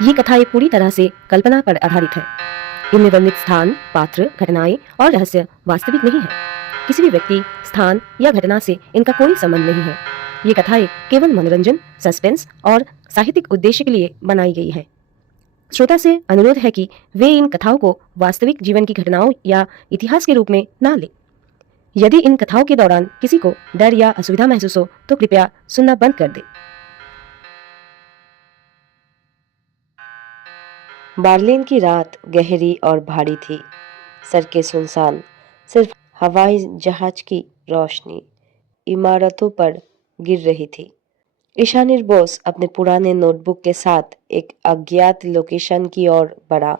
ये कथाएं पूरी तरह से कल्पना पर आधारित है। इनमें वर्णित स्थान, पात्र, घटनाएं और रहस्य वास्तविक नहीं है। किसी भी व्यक्ति, स्थान या घटना से इनका कोई संबंध नहीं है। ये कथाएं केवल मनोरंजन, सस्पेंस और साहित्यिक उद्देश्य के लिए बनाई गई है। श्रोता से अनुरोध है कि वे इन कथाओं को वास्तविक जीवन की घटनाओं या इतिहास के रूप में ना लें। यदि इन कथाओं के दौरान किसी को डर या असुविधा महसूस हो तो कृपया सुनना बंद कर दें। बार्लिन की रात गहरी और भारी थी। सड़कें सुनसान, सिर्फ हवाई जहाज की रोशनी इमारतों पर गिर रही थी। ईशानीर बोस अपने पुराने नोटबुक के साथ एक अज्ञात लोकेशन की ओर बढ़ा।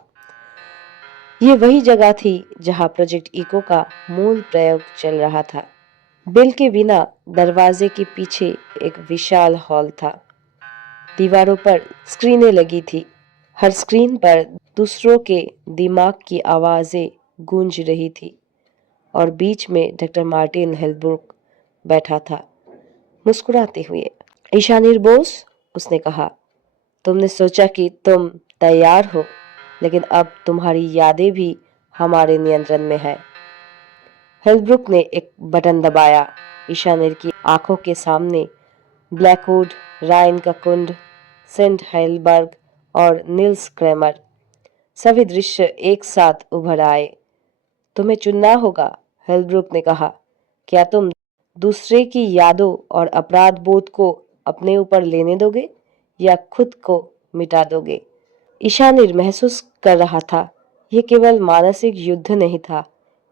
ये वही जगह थी जहां प्रोजेक्ट इको का मूल प्रयोग चल रहा था। बिल के बिना दरवाजे के पीछे एक विशाल हॉल था। दीवारों पर स्क्रीनें लगी थी। हर स्क्रीन पर दूसरों के दिमाग की आवाजें गूंज रही थी और बीच में डॉक्टर मार्टिन हेल्ब्रुक बैठा था, मुस्कुराते हुए। ईशानीर बोस, उसने कहा, तुमने सोचा कि तुम तैयार हो, लेकिन अब तुम्हारी यादें भी हमारे नियंत्रण में है। हेल्ब्रुक ने एक बटन दबाया। ईशानीर की आंखों के सामने ब्लैकवुड, राइन का कुंड, सेंट हेलबर्ग और नील्स क्रेमर, सभी दृश्य एक साथ उभर आए। तुम्हें चुनना होगा, हेल्ब्रुक ने कहा। क्या तुम दूसरे की यादों और अपराध बोध को अपने ऊपर लेने दोगे या खुद को मिटा दोगे? ईशानीर महसूस कर रहा था, यह केवल मानसिक युद्ध नहीं था,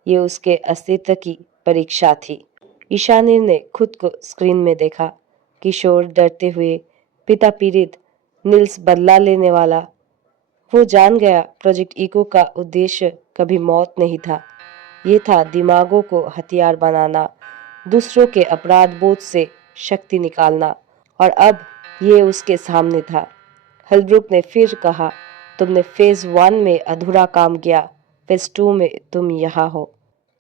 ये उसके अस्तित्व की परीक्षा थी। ईशानीर ने खुद को स्क्रीन में देखा। किशोर डरते हुए, पिता पीड़ित, नील्स बदला लेने वाला। वो जान गया प्रोजेक्ट इको का उद्देश्य कभी मौत नहीं था, ये था दिमागों को हथियार बनाना, दूसरों के अपराध बोध से शक्ति निकालना, और अब ये उसके सामने था। हेल्ब्रुक ने फिर कहा, तुमने फेज 1 में अधूरा काम किया, फेज 2 में तुम यहाँ हो,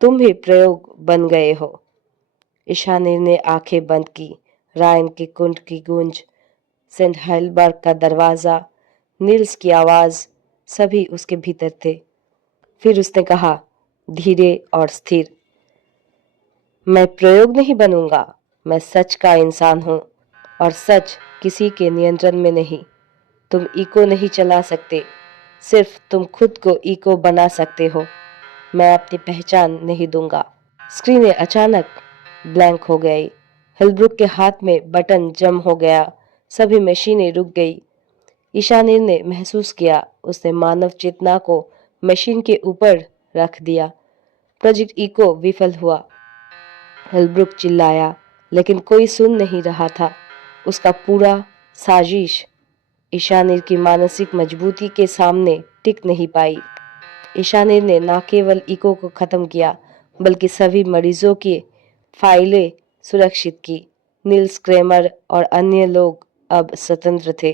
तुम भी प्रयोग बन गए हो। ईशानीर ने आंखें बंद की। रायन के कुंड की गूंज, सेंट हेलबर्ग का दरवाजा, नील्स की आवाज, सभी उसके भीतर थे। फिर उसने कहा, धीरे और स्थिर, मैं प्रयोग नहीं बनूंगा, मैं सच का इंसान हूं, और सच किसी के नियंत्रण में नहीं। तुम इको नहीं चला सकते, सिर्फ तुम खुद को इको बना सकते हो। मैं अपनी पहचान नहीं दूंगा। स्क्रीनें अचानक ब्लैंक हो गई। हेल्ब्रुक के हाथ में बटन जम हो गया। सभी मशीनें रुक गई। ईशानीर ने महसूस किया, उसने मानव चेतना को मशीन के ऊपर रख दिया। प्रोजेक्ट इको विफल हुआ। हेल्ब्रुक चिल्लाया, लेकिन कोई सुन नहीं रहा था। उसका पूरा साजिश ईशानीर की मानसिक मजबूती के सामने टिक नहीं पाई। ईशानीर ने न केवल इको को खत्म किया, बल्कि सभी मरीजों की फाइलें सुरक्षित की। नील्स क्रेमर और अन्य लोग अब स्वतंत्र थे।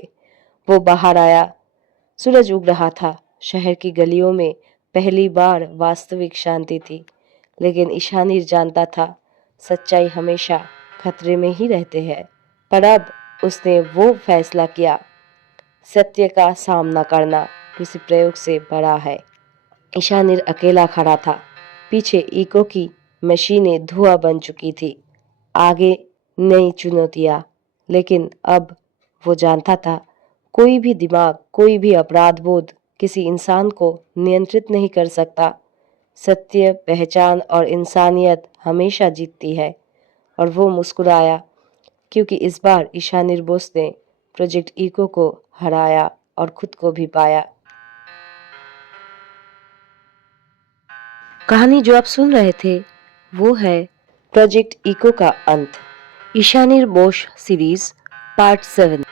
वो बाहर आया। सूरज उग रहा था। शहर की गलियों में पहली बार वास्तविक शांति थी। लेकिन ईशानीर जानता था, सच्चाई हमेशा खतरे में ही रहते हैं। पर अब उसने वो फैसला किया, सत्य का सामना करना किसी प्रयोग से बड़ा है। ईशानीर अकेला खड़ा था। पीछे इको की मशीनें धुआं बन चुकी थी। आगे नई चुनौतियां, लेकिन अब वो जानता था, कोई भी दिमाग, कोई भी अपराध बोध किसी इंसान को नियंत्रित नहीं कर सकता। सत्य, पहचान और इंसानियत हमेशा जीतती है। और वो मुस्कुराया, क्योंकि इस बार ईशानीर बोस ने प्रोजेक्ट इको को हराया और खुद को भी पाया। कहानी जो आप सुन रहे थे वो है प्रोजेक्ट इको का अंत, ईशानीर बोस सीरीज पार्ट 7।